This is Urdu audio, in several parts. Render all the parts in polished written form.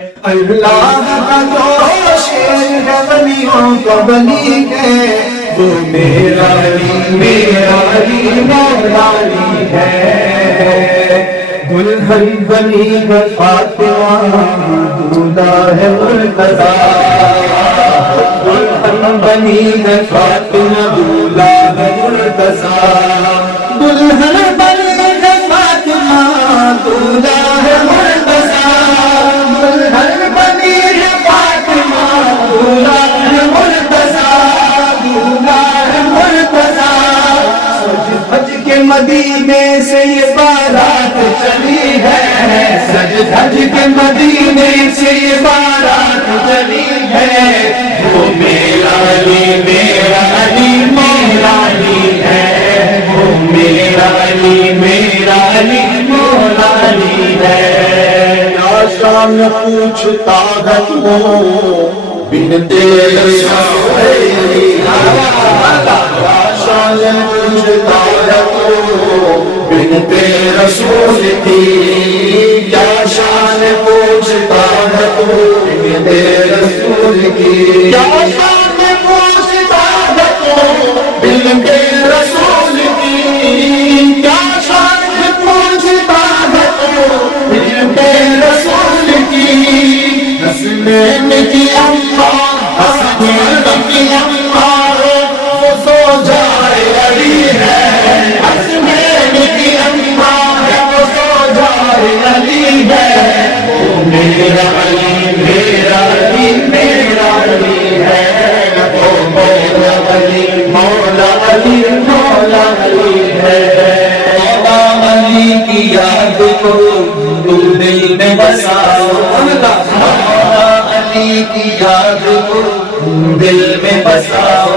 اللہ کا جو شیر ہے ولیوں کا ولی ہے، وہ میرا علی مولا علی ہے۔ دلہن بنی ہے فاطمہ، دولہا ہے مرتضیٰ۔ دلہن بنی ہے فاطمہ، دولہا ہے مرتضیٰ۔ دلہن بنی ہے فاطمہ، دولہا ہے مرتضیٰ۔ دلہن بنی ہے فاطمہ، دولہا ہے مرتضیٰ۔ دولہا ہے مرتضیٰ۔ سج دھج کے مدینے سے یہ بارات چلی ہے، سج دھج کے مدینے سے یہ بارات چلی ہے۔ وہ میرا علی مولا علی ہے، وہ میرا علی مولا علی ہے۔ یا شان پوچھتا ہے تو بنتے رسول یا شان پوچھتا ہے تو بنتے رسول کی، کیا شان پوچھتا ہے تو بنتے رسول کی، کیا شان پوچھتا ہے تو بنتے رسول کی، کیا شان پوچھتا ہے تو بنتے رسول کی۔ حسنین کی اماں، حسنین کی اماں وہ سو جائے علی ہے، حسنین کی اماں وہ سو جائے علی ہے۔ وہ میرا علی ہے، وہ میرا علی مولا علی ہے۔ مولا علی کی یاد کو دل میں بساؤ، مولا علی کی یاد کو دل میں بساؤ،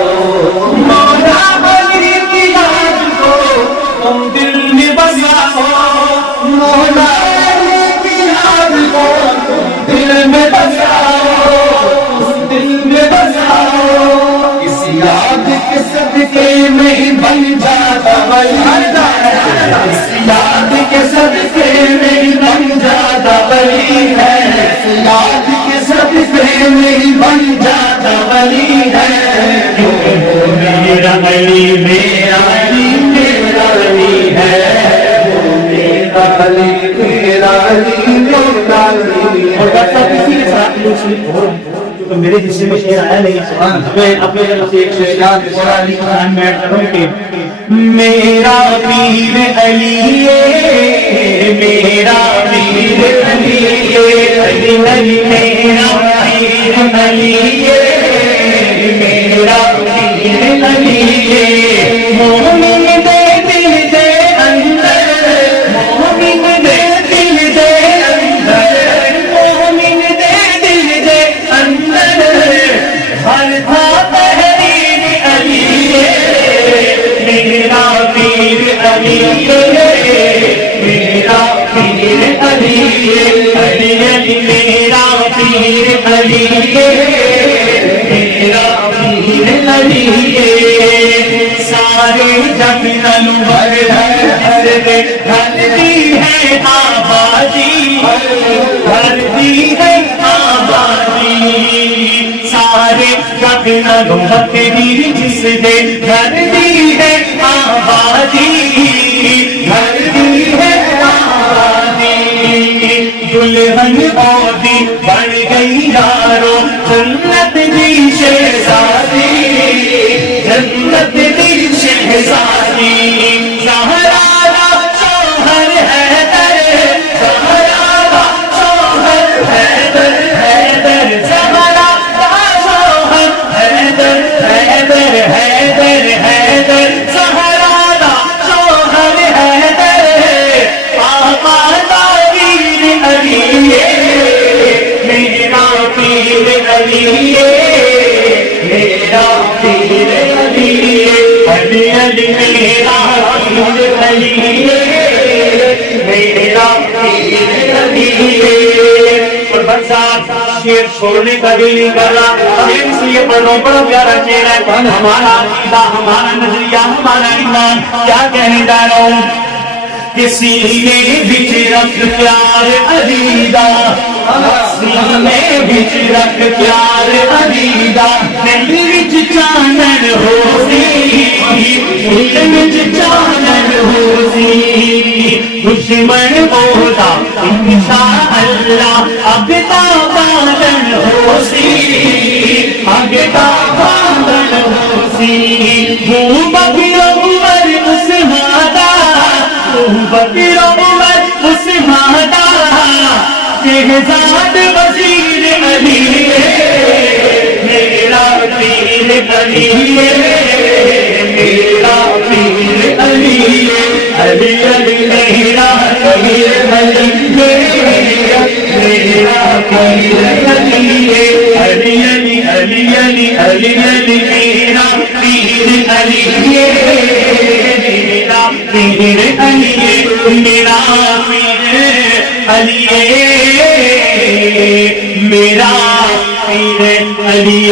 مولا علی کی یاد کو تم دل میں بساؤ، مولا علی کی یاد کو تم دل میں بساؤ، دل میں بساؤ۔ اس یاد کے صدقے میں بن جاتا ولی، اس یاد کے صدقے میں بن جاتا ولی ہے، اس یاد کے صدقے میں بن جاتا ولی ہے۔ میرا علی ہے، وہ میرا علی مولا علی ہے۔ اور ڈاکٹر صاحب اسی کے ساتھ لوگ شریف ہو تو میرے حصے میں شعر آیا نہیں، میں اپنے طرف سے ایک شعر یاد بڑا علی کا نام میں ایڈ کروں کہ میرا پیر علی ہے، میرا پیر علی ہے، علی میرا پیر علی ہے، میرا پیر علی ہے۔ مومن دے دل دے اندر، مومن دے دل دے اندر، مومن دے دل دے اندر ہر تھا تحریر علی ہے، میرا پیر علی ہے، میرا پیر علی ہے، علی علی میرا پیر علی ہے، میرا پیر علی ہے۔ سارے جگ نلور ہر دھرتی ہے آبادی، دھرتی ہے آبادی، سارے جگ نلور جس دے دھرتی ہے آبادی، دھرتی ہے آبادی۔ دلہن عودی بڑھ گئی یارو، جنت دی شہزادی، جنت دی شہزادی۔ زہرا کا شوہر حیدر، زہرا کا شوہر حیدر، حیدر زہرا کا شوہر حیدر، حیدر حیدر حیدر زہرا کا شوہر حیدر۔ آقا تعبیر علی میرا پیر علی، میرا پیر علی، علی علی میرا پیر علی، میرا پیر علی۔ اور بس شیر چھوڑنے کا دل نہیں کر رہا، شیر اس لیے پڑھ رہا ہوں، بڑا پیارا شیر ہے۔ ہمارا عقیدہ، ہمارا نظریہ، ہمارا ایمان کیا کہنے جا رہا ہوں کہ سینے وچ رکھ پیار علی دا، سینے وچ رکھ پیار علی دا، دل وچ چانن ہو سی، دل وچ چانن ہو سی، دشمن بولا انشاءاللہ اگتا بادن ہو سی، اگتا بادن ہو سی، بکر عمر عثمان دا، بکر عمر عثمان دا، شہزاد وزیر علی میرا پیر علی، میرا پیر علی، علی علی میرا پیر علی، میرا پیر علی، علی علی علی علی علی علی میرا پیر علی، میرا پیر علی، میرا پیر علی، میرا پیر علی۔